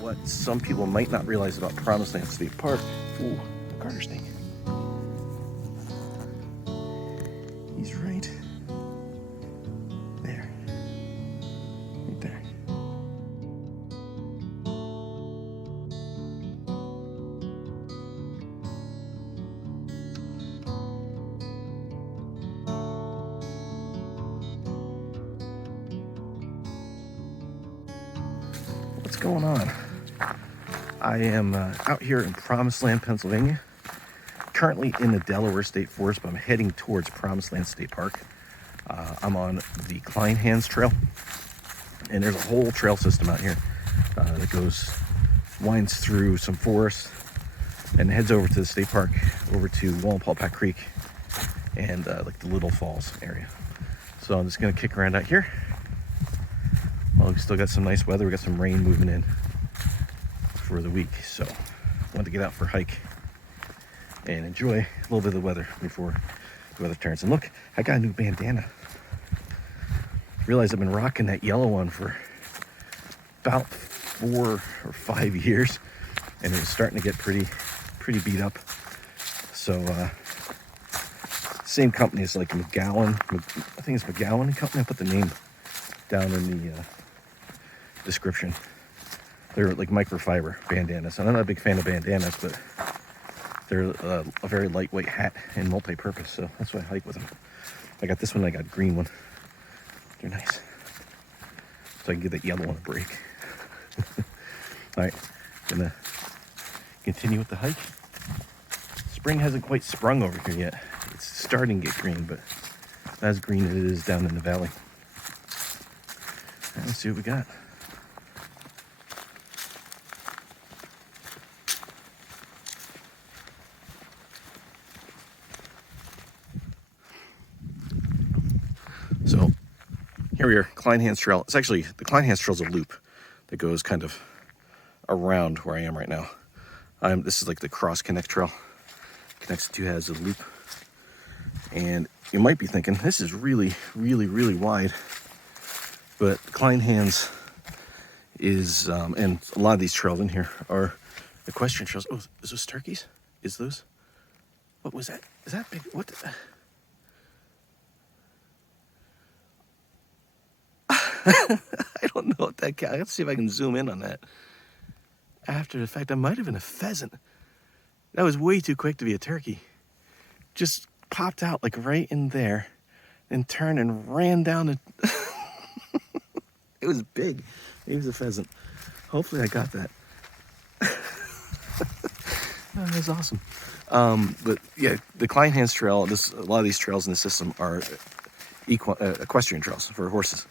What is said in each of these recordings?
What some people might not realize about Promised Land State Park. Ooh, the garter snake. He's right there. Right there. What's going on? I am out here in Promised Land, Pennsylvania. Currently in the Delaware State Forest, but I'm heading towards Promised Land State Park. I'm on the Kleinhans Trail, and there's a whole trail system out here that winds through some forest and heads over to the state park, over to Wallenpaupack Creek and like the Little Falls area. So I'm just gonna kick around out here. Well, we still got some nice weather. We got some rain moving in for the week, so I wanted to get out for a hike and enjoy a little bit of the weather before the weather turns. And look, I got a new bandana. Realized I've been rocking that yellow one for about 4 or 5 years, and it was starting to get pretty beat up. So same company as like McGowan. I think it's McGowan and Company. I put the name down in the description. They're like microfiber bandanas. And I'm not a big fan of bandanas, but they're a very lightweight hat and multi-purpose, so that's why I hike with them. I got this one, I got a green one. They're nice. So I can give that yellow one a break. All right, gonna continue with the hike. Spring hasn't quite sprung over here yet. It's starting to get green, but not as green as it is down in the valley. All right, let's see what we got. So here we are, Kleinhans Trail. It's actually, the Kleinhans Trail is a loop that goes kind of around where I am right now. This is like the Crosscut Trail. Connects the two halves of the loop. And you might be thinking, this is really wide. But Kleinhans is, and a lot of these trails in here are equestrian trails. Oh, is those turkeys? Is those? What was that? Is that big? What? I don't know what that. Let's see if I can zoom in on that. After the fact, that might have been a pheasant. That was way too quick to be a turkey. Just popped out like right in there, and turned and ran down the. It was big. It was a pheasant. Hopefully, I got that. That was awesome. But yeah, the Kleinhans Trail. A lot of these trails in the system are equestrian trails for horses.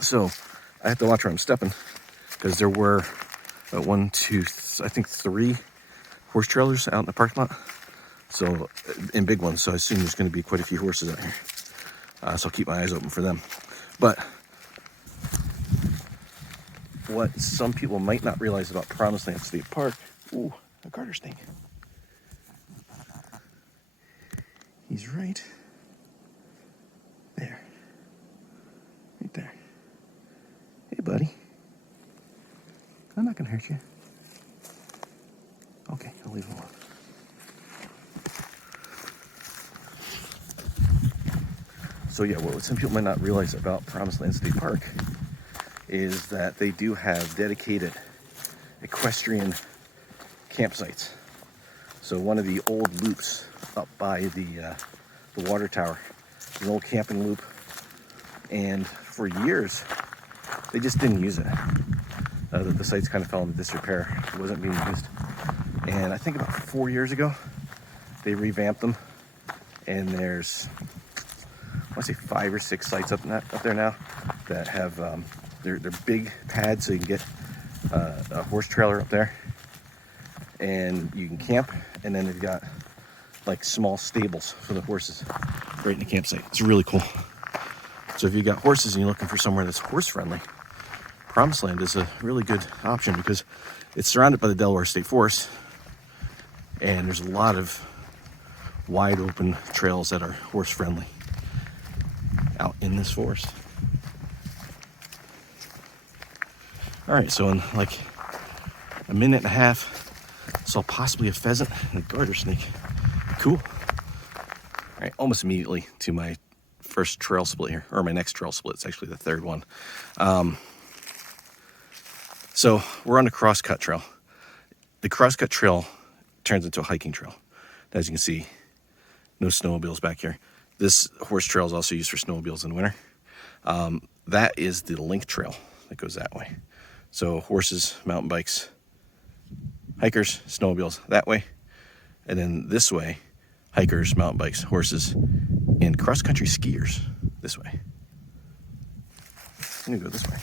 So I have to watch where I'm stepping, because there were 1, 2, I think 3 horse trailers out in the parking lot. So, and big ones. So I assume there's going to be quite a few horses out here. So I'll keep my eyes open for them. But what some people might not realize about Promised Land State Park, ooh, a garter snake. He's right there. Right there. Hey, buddy. I'm not going to hurt you. Okay, I'll leave him alone. So yeah, what some people might not realize about Promised Land State Park is that they do have dedicated equestrian campsites. So one of the old loops up by the water tower, an old camping loop, and for years they just didn't use it. The sites kind of fell into disrepair. It wasn't being used, and I think about 4 years ago they revamped them, and there's, I want to say 5 or 6 sites up there now that have they're big pads, so you can get a horse trailer up there, and you can camp. And then they've got like small stables for the horses right in the campsite. It's really cool. So if you got horses and you're looking for somewhere that's horse friendly, Promised Land is a really good option, because it's surrounded by the Delaware State Forest, and there's a lot of wide open trails that are horse friendly out in this forest. All right, so in like a minute and a half, saw possibly a pheasant and a garter snake. Cool. All right, almost immediately to my first trail split here, or my next trail split. It's actually the third one. So we're on the Crosscut Trail. The Crosscut Trail turns into a hiking trail. As you can see, no snowmobiles back here. This horse trail is also used for snowmobiles in the winter. That is the link trail that goes that way. So horses, mountain bikes, hikers, snowmobiles that way. And then this way, hikers, mountain bikes, horses, and cross-country skiers this way. I'm gonna go this way.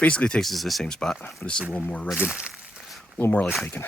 Basically takes us to the same spot, but this is a little more rugged, a little more like hiking.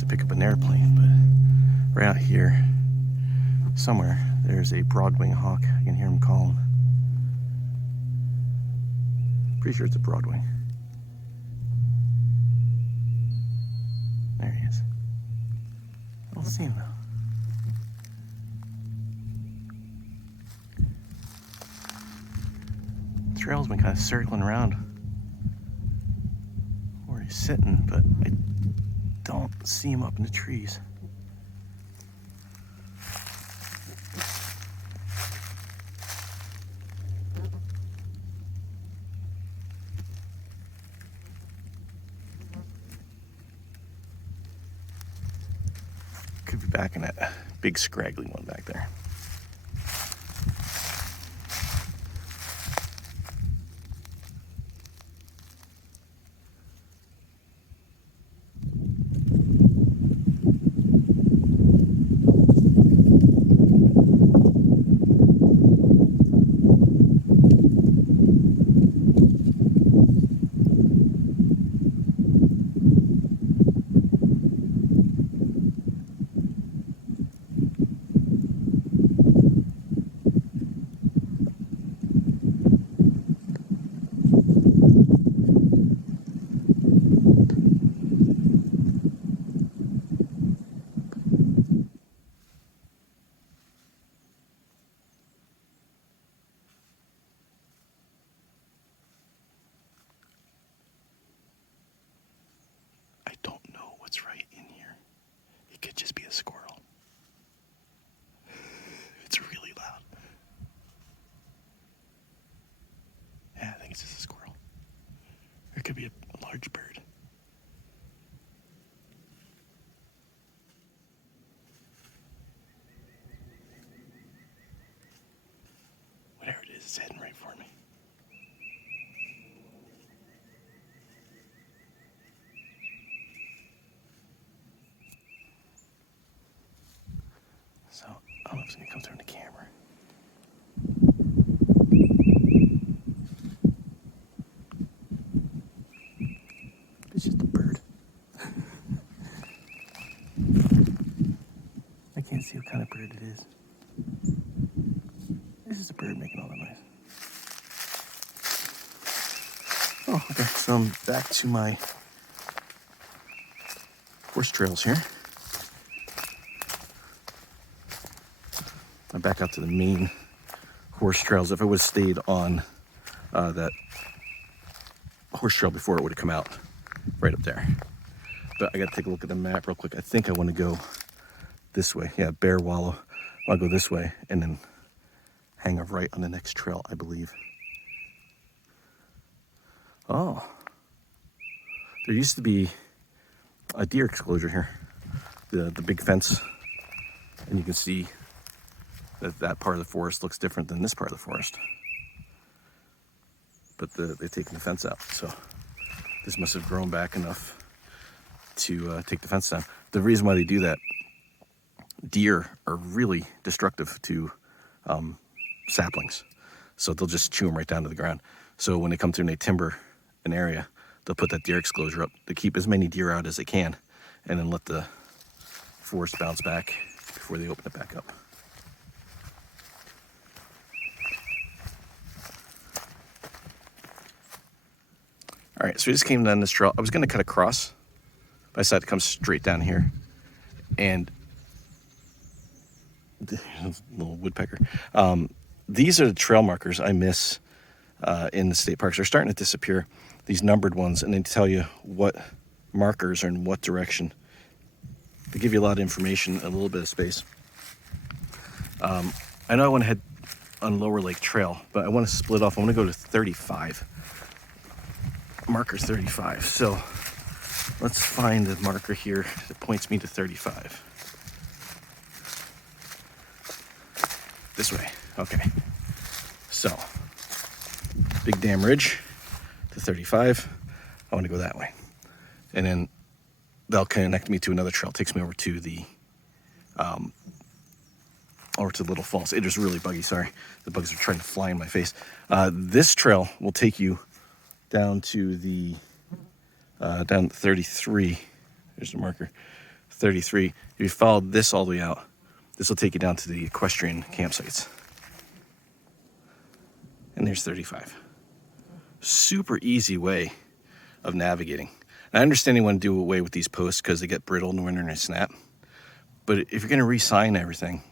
To pick up an airplane, but right out here somewhere there's a broadwing hawk. I can hear him calling. Pretty sure it's a broadwing. There he is. I don't see him though. The trail's been kind of circling around where he's sitting, but I don't see him up in the trees. Could be back in that big scraggly one back there. Could be a large bird. Whatever it is, it's heading right for me. So, I don't know if it's gonna come through in the camera. It's just a bird. I can't see what kind of bird it is. This is a bird making all that noise. Oh, okay. So I'm back to my horse trails here. I'm back out to the main horse trails. If I would have stayed on that horse trail before, it would have come out right up there. But I got to take a look at the map real quick. I think I want to go this way. Yeah, Bear Wallow. I'll go this way and then hang a right on the next trail, I believe. Oh, there used to be a deer exclosure here, the big fence, and you can see that that part of the forest looks different than this part of the forest. But they've taken the fence out, so this must have grown back enough to take the fence down. The reason why they do that, deer are really destructive to saplings, so they'll just chew them right down to the ground. So when they come through and they timber an area, they'll put that deer exclosure up to keep as many deer out as they can, and then let the forest bounce back before they open it back up. All right, so we just came down this trail. I was going to cut across, but I decided to come straight down here. And little woodpecker. These are the trail markers I miss in the state parks. They're starting to disappear, these numbered ones, and they tell you what markers are in what direction. They give you a lot of information, a little bit of space. I know I want to head on Lower Lake Trail, but I want to split off. I want to go to 35. Marker's 35. So let's find the marker here that points me to 35. This way. Okay. So, Big Dam Ridge to 35. I want to go that way. And then they'll connect me to another trail. It takes me over to the Little Falls. It is really buggy, sorry. The bugs are trying to fly in my face. This trail will take you down to the down 33. There's the marker. 33. If you follow this all the way out, this will take you down to the equestrian campsites. And there's 35. Super easy way of navigating. And I understand you want to do away with these posts because they get brittle in the winter and they snap. But if you're going to re-sign everything,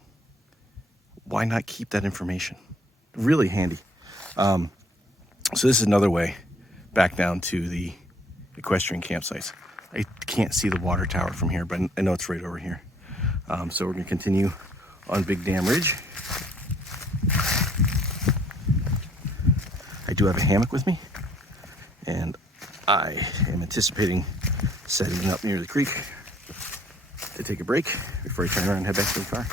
why not keep that information? Really handy. So this is another way back down to the equestrian campsites. I can't see the water tower from here, but I know it's right over here. So we're going to continue on Big Dam Ridge. I do have a hammock with me, and I am anticipating setting up near the creek to take a break before I turn around and head back to the car.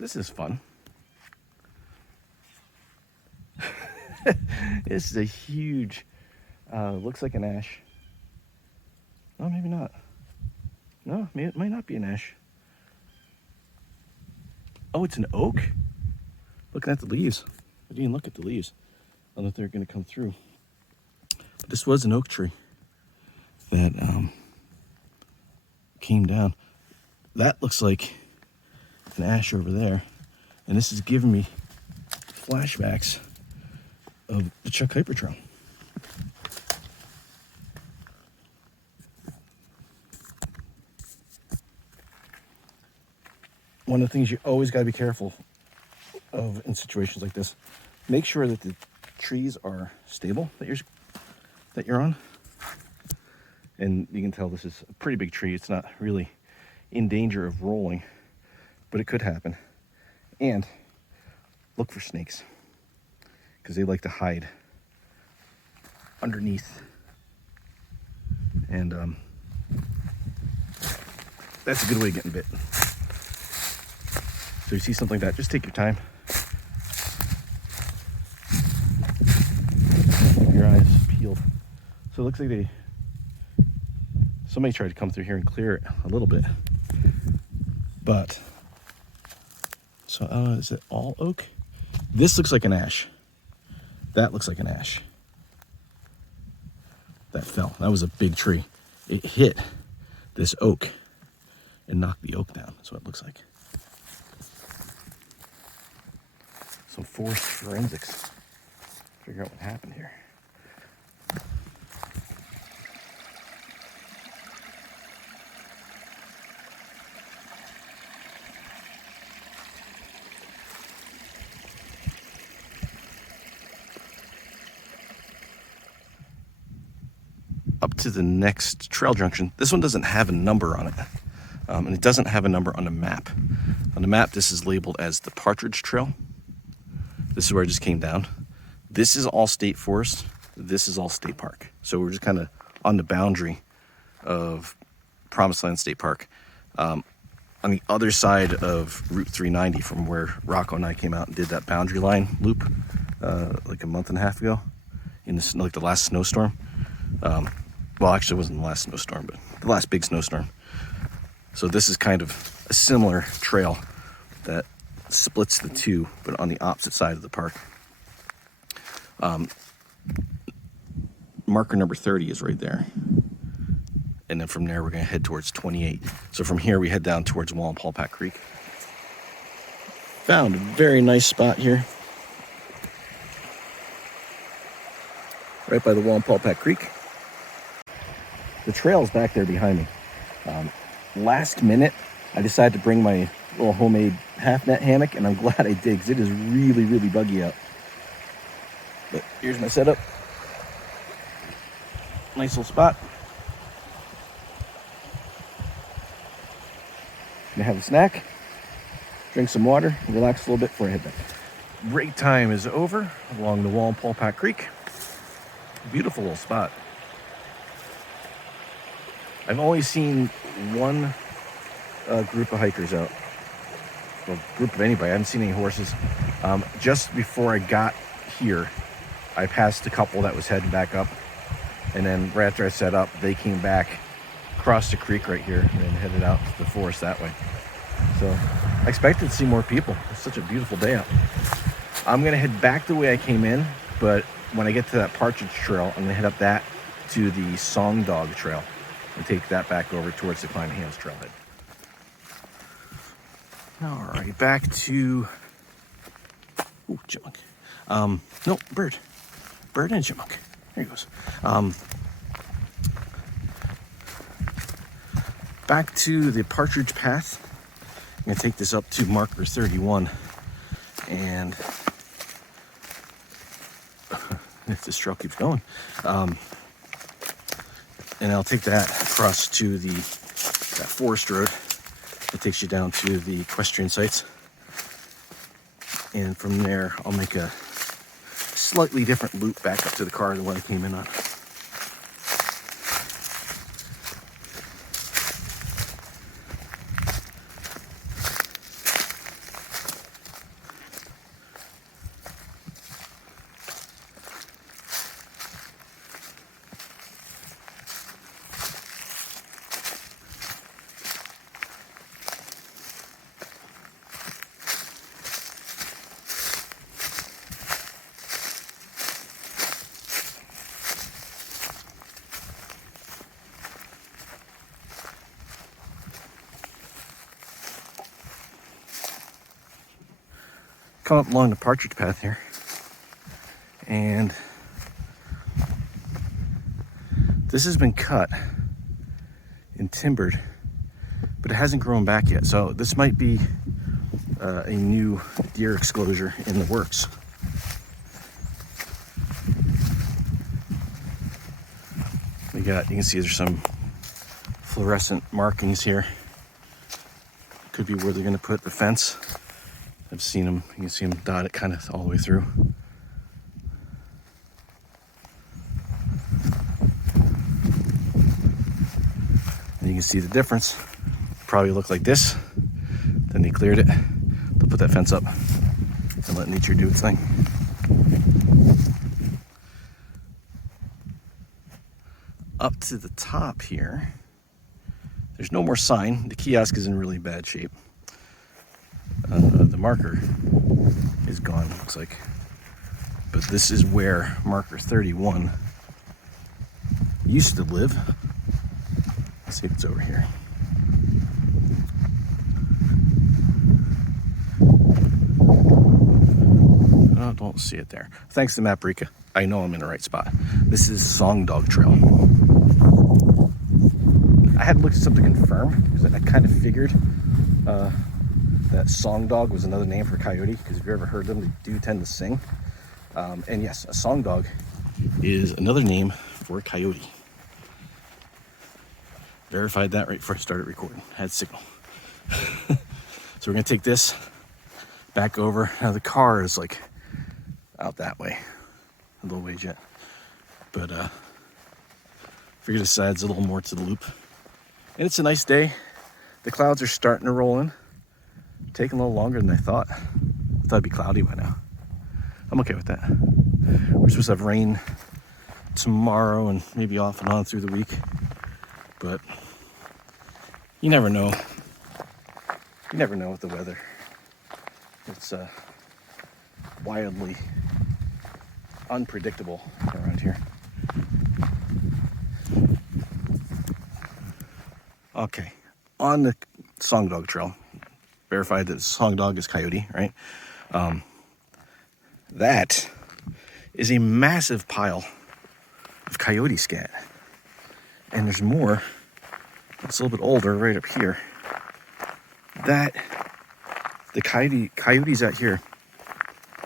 This is fun. This is a huge, looks like an ash. Oh, maybe not. No, it might not be an ash. Oh, it's an oak? Looking at the leaves. I didn't even look at the leaves. I don't know if they're going to come through. But this was an oak tree that came down. That looks like an ash over there. And this is giving me flashbacks of the Chuck Hyper Trail. One of the things you always got to be careful of in situations like this, make sure that the trees are stable that you're on. And you can tell this is a pretty big tree. It's not really in danger of rolling, but it could happen. And look for snakes, because they like to hide underneath. And that's a good way of getting bit. So you see something like that, just take your time. Your eyes peeled. So it looks like somebody tried to come through here and clear it a little bit. But, so I don't know, is it all oak? This looks like an ash. That looks like an ash. That fell. That was a big tree. It hit this oak and knocked the oak down. That's what it looks like. Some forest forensics. Figure out what happened here. to the next trail junction. This one doesn't have a number on it, and it doesn't have a number on the map. On the map, this is labeled as the Partridge Trail. This is where I just came down. This is all state forest. This is all state park. So we're just kind of on the boundary of Promised Land State Park. On the other side of Route 390 from where Rocco and I came out and did that boundary line loop like a month and a half ago in this, like the last snowstorm. Well, actually it wasn't the last snowstorm, but the last big snowstorm. So this is kind of a similar trail that splits the two, but on the opposite side of the park. Marker number 30 is right there. And then from there, we're going to head towards 28. So from here, we head down towards Wallenpaupack Creek. Found a very nice spot here. Right by the Wallenpaupack Creek. The trail's back there behind me. Last minute, I decided to bring my little homemade half net hammock, and I'm glad I did, because it is really, really buggy out. But here's my setup. Nice little spot. Gonna have a snack, drink some water, and relax a little bit before I head back. Break time is over along the Wallenpaupack Creek. Beautiful little spot. I've only seen one group of hikers out. Well, group of anybody. I haven't seen any horses. Just before I got here, I passed a couple that was heading back up. And then right after I set up, they came back, crossed the creek right here, and then headed out to the forest that way. So I expected to see more people. It's such a beautiful day out. I'm going to head back the way I came in, but when I get to that Partridge Trail, I'm going to head up that to the Song Dog Trail and take that back over towards the Climb Hands Trailhead. All right, back to... Ooh, chipmunk. No, bird. Bird and chipmunk. There he goes. Back to the Partridge Path. I'm going to take this up to marker 31. And if this trail keeps going, and I'll take that across to that forest road that takes you down to the equestrian sites. And from there, I'll make a slightly different loop back up to the car than what I came in on. Come up along the Partridge Path here, and this has been cut and timbered, but it hasn't grown back yet. So this might be a new deer exclosure in the works. You can see there's some fluorescent markings here. Could be where they're going to put the fence. I've seen them, you can see them dotted kind of all the way through. And you can see the difference. Probably look like this. Then they cleared it. They'll put that fence up and let nature do its thing. Up to the top here, there's no more sign. The kiosk is in really bad shape. The marker is gone, looks like. But this is where marker 31 used to live. Let's see if it's over here. Oh, don't see it there. Thanks to Maprika. I know I'm in the right spot. This is Song Dog Trail. I had looked this up to confirm, because I kind of figured that song dog was another name for coyote, because if you've ever heard them, they do tend to sing. And yes, a song dog is another name for a coyote. Verified that right before I started recording. Had signal. So we're gonna take this back over. Now the car is like out that way, a little ways yet, but figured this side's a little more to the loop. And it's a nice day. The clouds are starting to roll in. Taking a little longer than I thought. I thought it'd be cloudy by now. I'm okay with that. We're supposed to have rain tomorrow and maybe off and on through the week, but you never know. You never know with the weather. It's wildly unpredictable around here. Okay, on the Song Dog Trail, verified that Song Dog is coyote, right? That is a massive pile of coyote scat. And there's more, it's a little bit older right up here. That, the coyotes out here,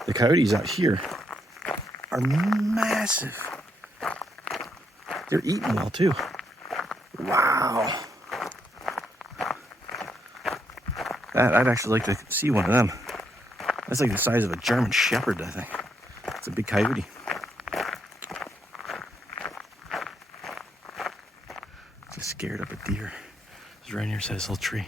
the coyotes out here are massive. They're eating well too. Wow. I'd actually like to see one of them. That's like the size of a German Shepherd, I think. It's a big coyote. Just scared up a deer. It's right near this little tree.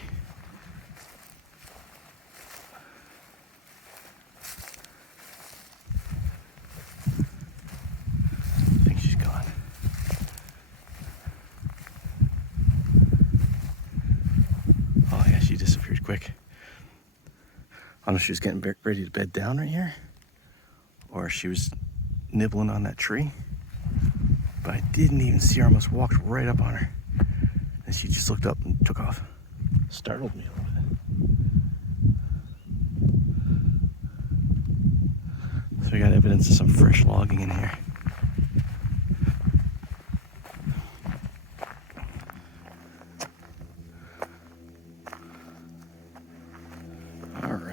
I think she's gone. Oh yeah, she disappeared quick. I don't know if she was getting ready to bed down right here, or she was nibbling on that tree, but I didn't even see her. I almost walked right up on her, and she just looked up and took off. Startled me a little bit. So we got evidence of some fresh logging in here.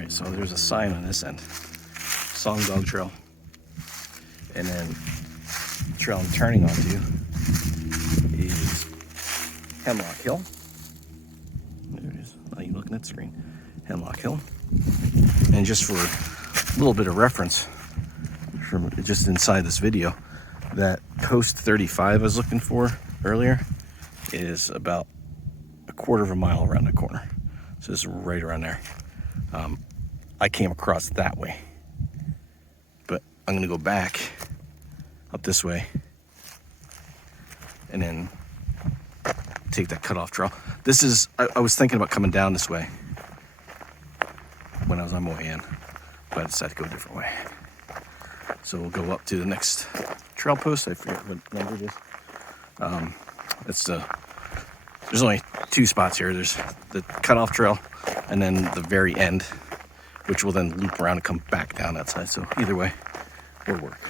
So there's a sign on this end, Song Dog Trail, and then the trail I'm turning onto is Hemlock Hill. There it is. Oh, you looking at the screen? Hemlock Hill. And just for a little bit of reference, from just inside this video, that post 35 I was looking for earlier is about a quarter of a mile around the corner. So it's right around there. I came across that way, but I'm gonna go back up this way and then take that cutoff trail. This is, I was thinking about coming down this way when I was on my way in, but I decided to go a different way. So we'll go up to the next trail post. I forget what number it is. There's only two spots here. There's the cutoff trail and then the very end, which will then loop around and come back down that side. So either way will work.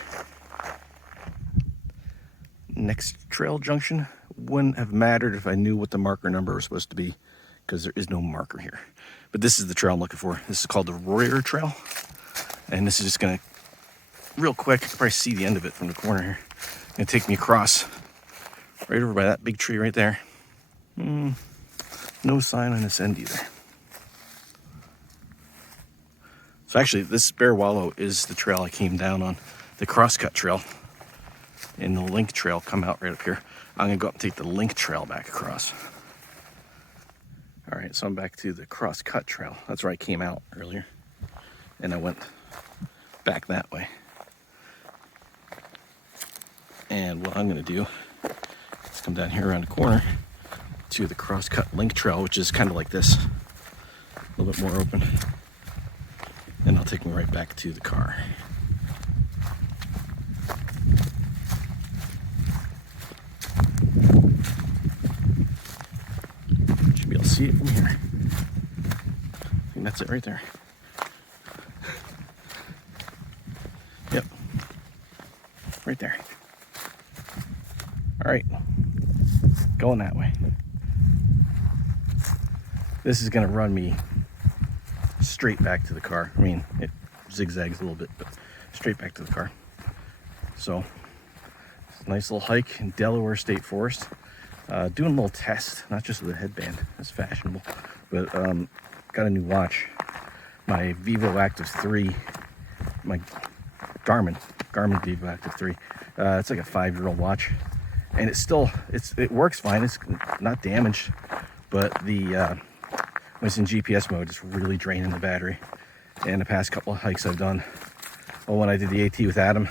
Next trail junction wouldn't have mattered if I knew what the marker number was supposed to be, because there is no marker here. But this is the trail I'm looking for. This is called the Royer Trail. And this is just gonna, real quick, you can probably see the end of it from the corner here. Gonna take me across right over by that big tree right there. No sign on this end either. So actually, this Bear Wallow is the trail I came down on, the Crosscut Trail, and the Link Trail come out right up here. I'm gonna go up and take the Link Trail back across. All right, so I'm back to the Crosscut Trail. That's where I came out earlier, and I went back that way. And what I'm gonna do is come down here around the corner to the Crosscut Link Trail, which is kind of like this, a little bit more open. And I'll take me right back to the car. Should be able to see it from here. I think that's it right there. Yep. Right there. All right. Going that way. This is gonna run me straight back to the car. I mean, it zigzags a little bit, but straight back to the car. So, it's a nice little hike in Delaware State Forest. Doing a little test, not just with the headband, that's fashionable, but got a new watch, my Vivo Active 3, my Garmin Vivo Active 3. It's like a 5-year-old watch, and it works fine. It's not damaged, but when it's in GPS mode, it's really draining the battery. And the past couple of hikes I've done, when I did the AT with Adam,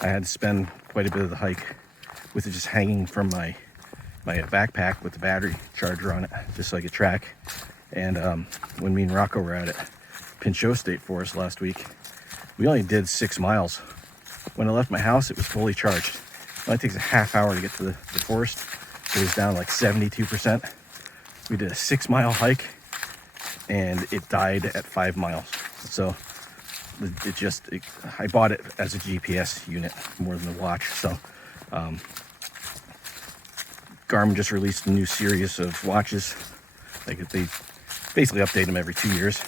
I had to spend quite a bit of the hike with it just hanging from my backpack with the battery charger on it, just so I could track. And when me and Rocco were at it, Delaware State Forest last week, we only did 6 miles. When I left my house, it was fully charged. It only takes a half hour to get to the forest. It was down like 72%. We did a 6-mile hike, and it died at 5 miles. So I bought it as a GPS unit more than a watch. So Garmin just released a new series of watches. Like, they basically update them every 2 years.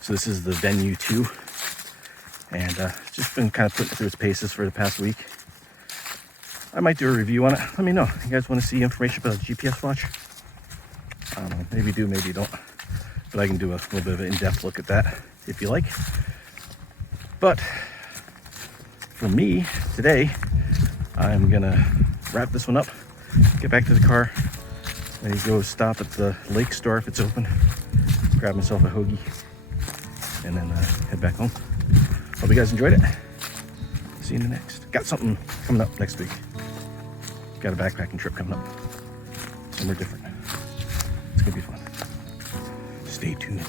So this is the Venue 2, and it's just been kind of putting it through its paces for the past week. I might do a review on it. Let me know. You guys want to see information about a GPS watch? Maybe do, maybe don't. But I can do a little bit of an in-depth look at that if you like. But for me today, I'm gonna wrap this one up, get back to the car, maybe go stop at the lake store if it's open, grab myself a hoagie, and then head back home. Hope you guys enjoyed it. See you in the next. Got something coming up next week. Got a backpacking trip coming up. Somewhere different. It's gonna be fun. Stay tuned.